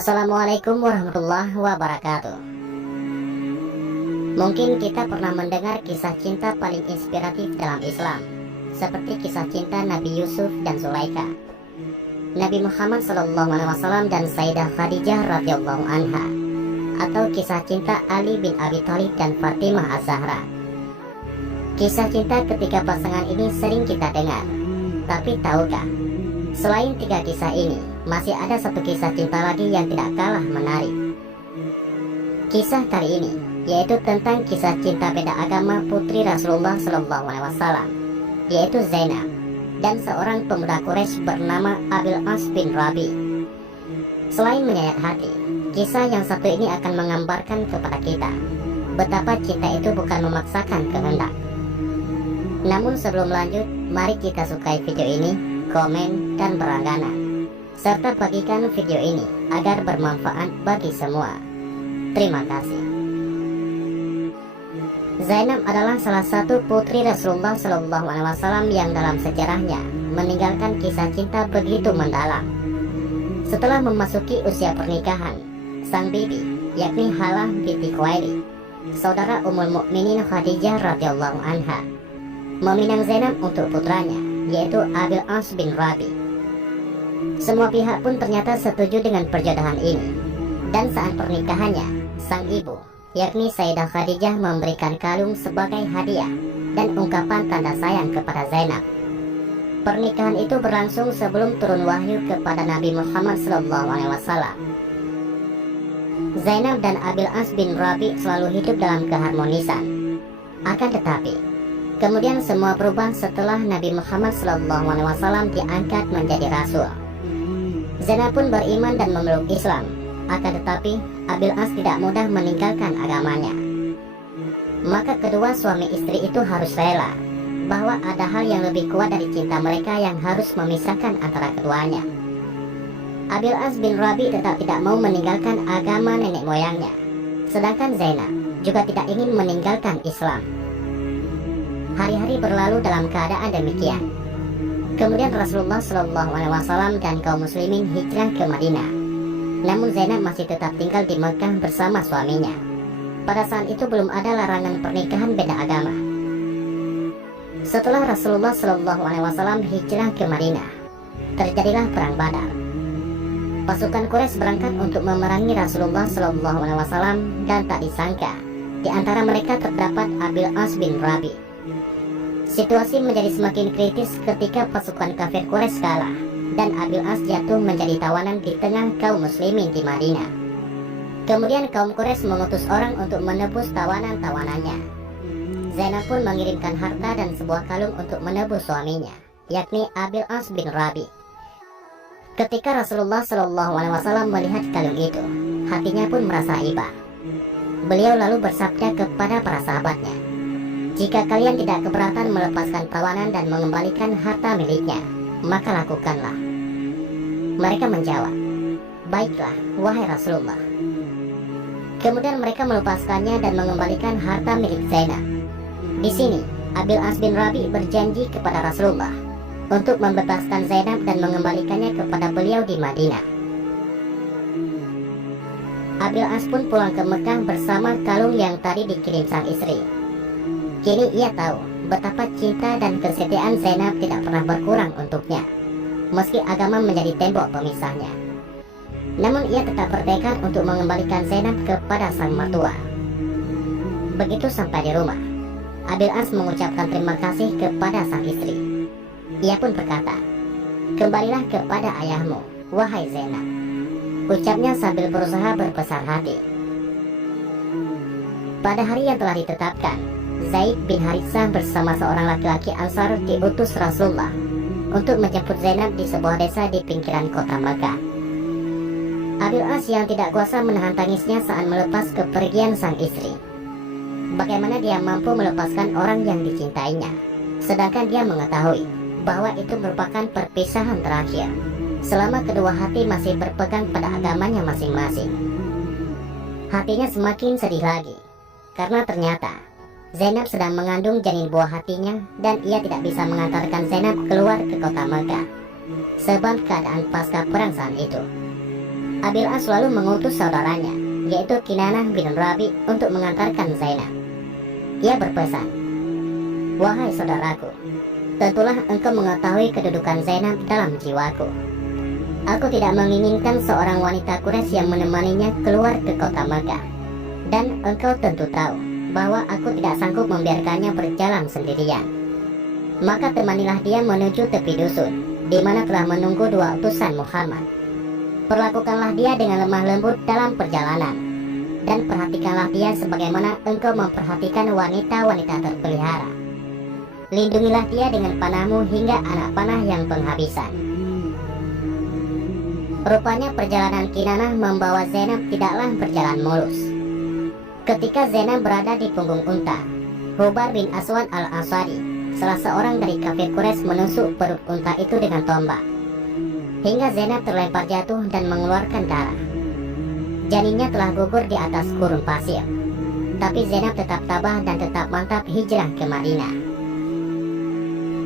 Assalamualaikum warahmatullahi wabarakatuh. Mungkin kita pernah mendengar kisah cinta paling inspiratif dalam Islam, seperti kisah cinta Nabi Yusuf dan Zulaikha, Nabi Muhammad SAW dan Sayyidah Khadijah radhiyallahu anha, atau kisah cinta Ali bin Abi Thalib dan Fatimah Az-Zahra. Kisah cinta ketiga pasangan ini sering kita dengar, tapi tahukah, selain tiga kisah ini, masih ada satu kisah cinta lagi yang tidak kalah menarik. Kisah kali ini yaitu tentang kisah cinta beda agama putri Rasulullah SAW, yaitu Zainab dan seorang pemuda Quraisy bernama Abil As bin Rabi. Selain menyayat hati, kisah yang satu ini akan menggambarkan kepada kita betapa cinta itu bukan memaksakan kehendak. Namun sebelum lanjut, mari kita sukai video ini, komen, dan berlangganan, serta bagikan video ini agar bermanfaat bagi semua. Terima kasih. Zainab adalah salah satu putri Rasulullah SAW yang dalam sejarahnya meninggalkan kisah cinta begitu mendalam. Setelah memasuki usia pernikahan, sang bibi, yakni Halah binti Khuwailid, saudara Ummul Mukminin Khadijah radhiyallahu anha, meminang Zainab untuk putranya, yaitu Abil As bin Rabi. Semua pihak pun ternyata setuju dengan perjodohan ini, dan saat pernikahannya, sang ibu, yakni Sayyidah Khadijah, memberikan kalung sebagai hadiah dan ungkapan tanda sayang kepada Zainab. Pernikahan itu berlangsung sebelum turun wahyu kepada Nabi Muhammad SAW. Zainab dan Abil As bin Rabi selalu hidup dalam keharmonisan. Akan tetapi, kemudian semua berubah setelah Nabi Muhammad SAW diangkat menjadi Rasul. Zainab pun beriman dan memeluk Islam. Akan tetapi, Abil As tidak mudah meninggalkan agamanya. Maka kedua suami istri itu harus rela bahwa ada hal yang lebih kuat dari cinta mereka yang harus memisahkan antara keduanya. Abil As bin Rabi tetap tidak mau meninggalkan agama nenek moyangnya, sedangkan Zainab juga tidak ingin meninggalkan Islam. Hari-hari berlalu dalam keadaan demikian. Kemudian Rasulullah SAW dan kaum muslimin hijrah ke Madinah. Namun Zainab masih tetap tinggal di Mekah bersama suaminya. Pada saat itu belum ada larangan pernikahan beda agama. Setelah Rasulullah SAW hijrah ke Madinah, terjadilah perang Badar. Pasukan Quraisy berangkat untuk memerangi Rasulullah SAW dan tak disangka, di antara mereka terdapat Abil As bin Rabi. Situasi menjadi semakin kritis ketika pasukan kafir Quraisy kalah dan Abil As jatuh menjadi tawanan di tengah kaum muslimin di Madinah. Kemudian kaum Quraisy mengutus orang untuk menebus tawanan-tawanannya. Zainab pun mengirimkan harta dan sebuah kalung untuk menebus suaminya, yakni Abil As bin Rabi. Ketika Rasulullah SAW melihat kalung itu, hatinya pun merasa iba. Beliau lalu bersabda kepada para sahabatnya, "Jika kalian tidak keberatan melepaskan tawanan dan mengembalikan harta miliknya, maka lakukanlah." Mereka menjawab, "Baiklah, wahai Rasulullah." Kemudian mereka melepaskannya dan mengembalikan harta milik Zainab. Di sini, Abil As bin Rabi berjanji kepada Rasulullah untuk membebaskan Zainab dan mengembalikannya kepada beliau di Madinah. Abil As pun pulang ke Mekah bersama kalung yang tadi dikirim sang istri. Kini ia tahu betapa cinta dan kesetiaan Zainab tidak pernah berkurang untuknya, meski agama menjadi tembok pemisahnya. Namun ia tetap bertekad untuk mengembalikan Zainab kepada sang mertua. Begitu sampai di rumah, Abil As mengucapkan terima kasih kepada sang istri. Ia pun berkata, "Kembalilah kepada ayahmu, wahai Zainab," ucapnya sambil berusaha berbesar hati. Pada hari yang telah ditetapkan, Zaid bin Haritsah bersama seorang laki-laki Ansar diutus Rasulullah untuk menjemput Zainab di sebuah desa di pinggiran kota Mekah. Abil As yang tidak kuasa menahan tangisnya saat melepas kepergian sang istri. Bagaimana dia mampu melepaskan orang yang dicintainya, sedangkan dia mengetahui bahwa itu merupakan perpisahan terakhir, selama kedua hati masih berpegang pada agamanya masing-masing. Hatinya semakin sedih lagi, karena ternyata Zainab sedang mengandung janin buah hatinya dan ia tidak bisa mengantarkan Zainab keluar ke kota Mekah sebab keadaan pasca perang saat itu. Abil As lalu mengutus saudaranya, yaitu Kinanah bin Rabi, untuk mengantarkan Zainab. Ia berpesan, "Wahai saudaraku, tentulah engkau mengetahui kedudukan Zainab dalam jiwaku. Aku tidak menginginkan seorang wanita Quraisy yang menemaninya keluar ke kota Makkah. Dan engkau tentu tahu bahwa aku tidak sanggup membiarkannya berjalan sendirian. Maka temanilah dia menuju tepi dusun, di mana telah menunggu 2 utusan Muhammad. Perlakukanlah dia dengan lemah lembut dalam perjalanan, dan perhatikanlah dia sebagaimana engkau memperhatikan wanita-wanita terpelihara. Lindungilah dia dengan panahmu hingga anak panah yang penghabisan." Rupanya perjalanan Kinanah membawa Zainab tidaklah berjalan mulus. Ketika Zainab berada di punggung unta, Hubar bin Aswad al-Aswari, salah seorang dari kafir Quraisy, menusuk perut unta itu dengan tombak, hingga Zainab terlempar jatuh dan mengeluarkan darah. Janinnya telah gugur di atas gurun pasir, tapi Zainab tetap tabah dan tetap mantap hijrah ke Madinah.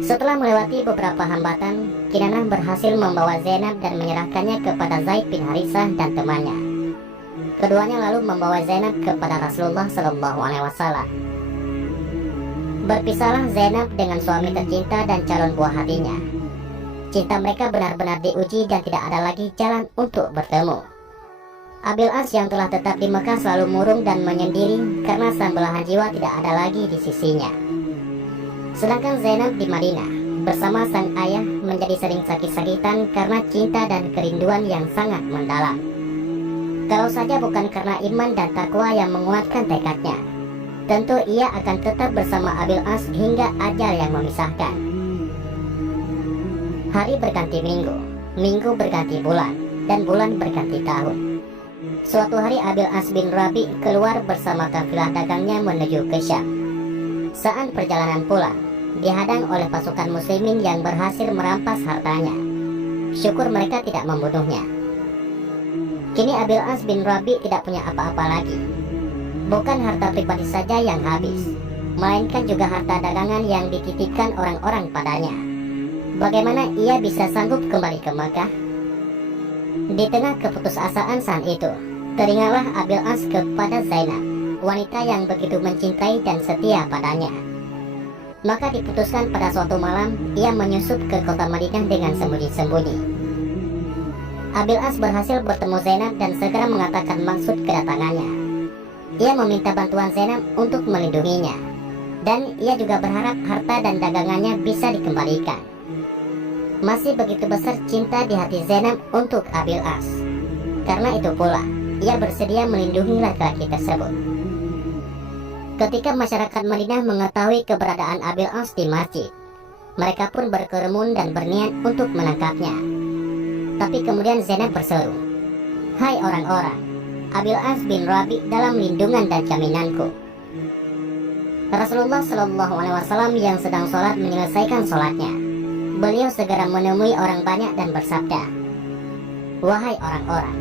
Setelah melewati beberapa hambatan, Kinanah berhasil membawa Zainab dan menyerahkannya kepada Zaid bin Harithah dan temannya. Keduanya lalu membawa Zainab kepada Rasulullah SAW. Berpisahlah Zainab dengan suami tercinta dan calon buah hatinya. Cinta mereka benar-benar diuji dan tidak ada lagi jalan untuk bertemu. Abil As yang telah tetap di Mekah selalu murung dan menyendiri karena sang belahan jiwa tidak ada lagi di sisinya. Sedangkan Zainab di Madinah bersama sang ayah menjadi sering sakit-sakitan karena cinta dan kerinduan yang sangat mendalam. Kalau saja bukan karena iman dan takwa yang menguatkan tekadnya, tentu ia akan tetap bersama Abil As hingga ajal yang memisahkan. Hari berganti minggu, minggu berganti bulan, dan bulan berganti tahun. Suatu hari Abil As bin Rabi keluar bersama kafilah dagangnya menuju ke Syam. Saat perjalanan pulang, dihadang oleh pasukan muslimin yang berhasil merampas hartanya. Syukur mereka tidak membunuhnya. Kini Abil As bin Rabi tidak punya apa-apa lagi. Bukan harta pribadi saja yang habis, melainkan juga harta dagangan yang dititipkan orang-orang padanya. Bagaimana ia bisa sanggup kembali ke Makkah? Di tengah keputusasaan saat itu, teringatlah Abil As kepada Zainab, wanita yang begitu mencintai dan setia padanya. Maka diputuskan pada suatu malam ia menyusup ke kota Madinah dengan sembunyi-sembunyi. Abil As berhasil bertemu Zainab dan segera mengatakan maksud kedatangannya. Ia meminta bantuan Zainab untuk melindunginya, dan ia juga berharap harta dan dagangannya bisa dikembalikan. Masih begitu besar cinta di hati Zainab untuk Abil As. Karena itu pula ia bersedia melindungi laki-laki tersebut. Ketika masyarakat Madinah mengetahui keberadaan Abil As di masjid, mereka pun berkerumun dan berniat untuk menangkapnya. Tapi kemudian Zainab berseru, "Hai orang-orang, Abil As bin Rabi dalam lindungan dan jaminanku." Rasulullah SAW yang sedang sholat menyelesaikan sholatnya. Beliau segera menemui orang banyak dan bersabda, "Wahai orang-orang,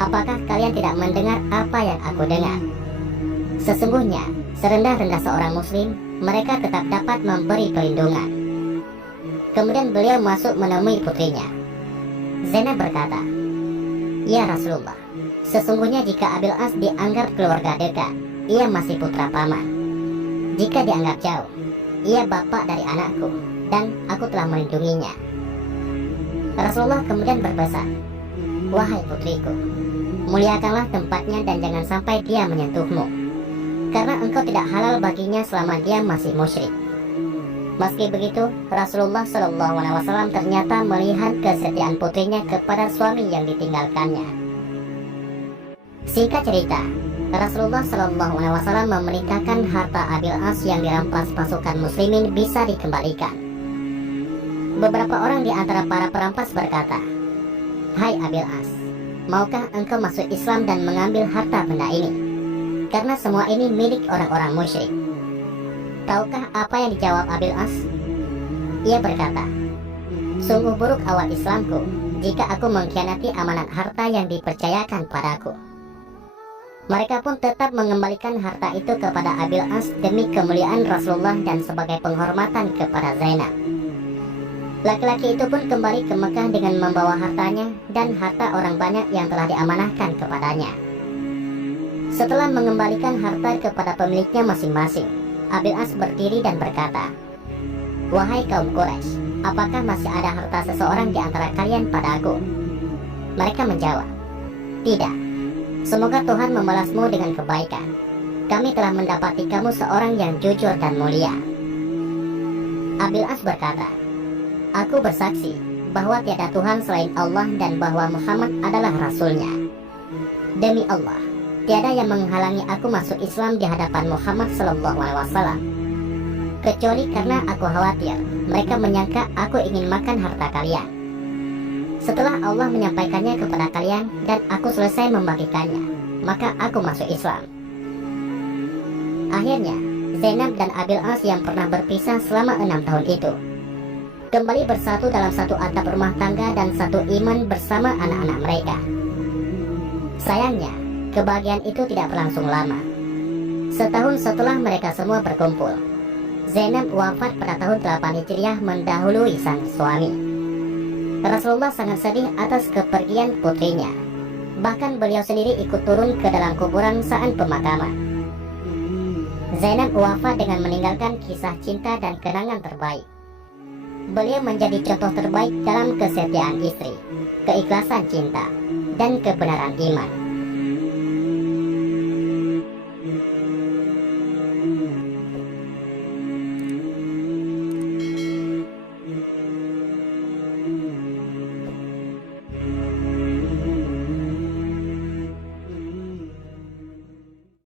apakah kalian tidak mendengar apa yang aku dengar? Sesungguhnya, serendah-rendah seorang muslim, mereka tetap dapat memberi perlindungan." Kemudian beliau masuk menemui putrinya. Zainab berkata, "Ya Rasulullah, sesungguhnya jika Abil As dianggap keluarga dekat, ia masih putra paman. Jika dianggap jauh, ia bapak dari anakku, dan aku telah melindunginya." Rasulullah kemudian berpesan, "Wahai putriku, muliakanlah tempatnya dan jangan sampai dia menyentuhmu, karena engkau tidak halal baginya selama dia masih musyrik." Meski begitu, Rasulullah SAW ternyata melihat kesetiaan putrinya kepada suami yang ditinggalkannya. Singkat cerita, Rasulullah SAW memerintahkan harta Abil As yang dirampas pasukan muslimin bisa dikembalikan. Beberapa orang di antara para perampas berkata, "Hai Abil As, maukah engkau masuk Islam dan mengambil harta benda ini? Karena semua ini milik orang-orang musyrik." Tahukah apa yang dijawab Abil As? Ia berkata, "Sungguh buruk awal Islamku jika aku mengkhianati amanat harta yang dipercayakan padaku." Mereka pun tetap mengembalikan harta itu kepada Abil As demi kemuliaan Rasulullah dan sebagai penghormatan kepada Zainab. Laki-laki itu pun kembali ke Mekah dengan membawa hartanya dan harta orang banyak yang telah diamanahkan kepadanya. Setelah mengembalikan harta kepada pemiliknya masing-masing, Abil As berdiri dan berkata, "Wahai kaum Quraisy, apakah masih ada harta seseorang di antara kalian padaku?" Mereka menjawab, "Tidak. Semoga Tuhan membalasmu dengan kebaikan. Kami telah mendapati kamu seorang yang jujur dan mulia." Abil As berkata, "Aku bersaksi bahwa tiada Tuhan selain Allah dan bahwa Muhammad adalah Rasul-Nya. Demi Allah, tiada yang menghalangi aku masuk Islam di hadapan Muhammad SAW, kecuali karena aku khawatir mereka menyangka aku ingin makan harta kalian. Setelah Allah menyampaikannya kepada kalian dan aku selesai membagikannya, maka aku masuk Islam." Akhirnya, Zainab dan Abil As yang pernah berpisah selama 6 tahun itu kembali bersatu dalam satu atap rumah tangga dan satu iman bersama anak-anak mereka. Sayangnya, kebahagiaan itu tidak berlangsung lama. Setahun setelah mereka semua berkumpul, Zainab wafat pada tahun 8 Hijriah mendahului sang suami. Rasulullah sangat sedih atas kepergian putrinya. Bahkan beliau sendiri ikut turun ke dalam kuburan saat pemakaman. Zainab wafat dengan meninggalkan kisah cinta dan kenangan terbaik. Beliau menjadi contoh terbaik dalam kesetiaan istri, keikhlasan cinta, dan kebenaran iman.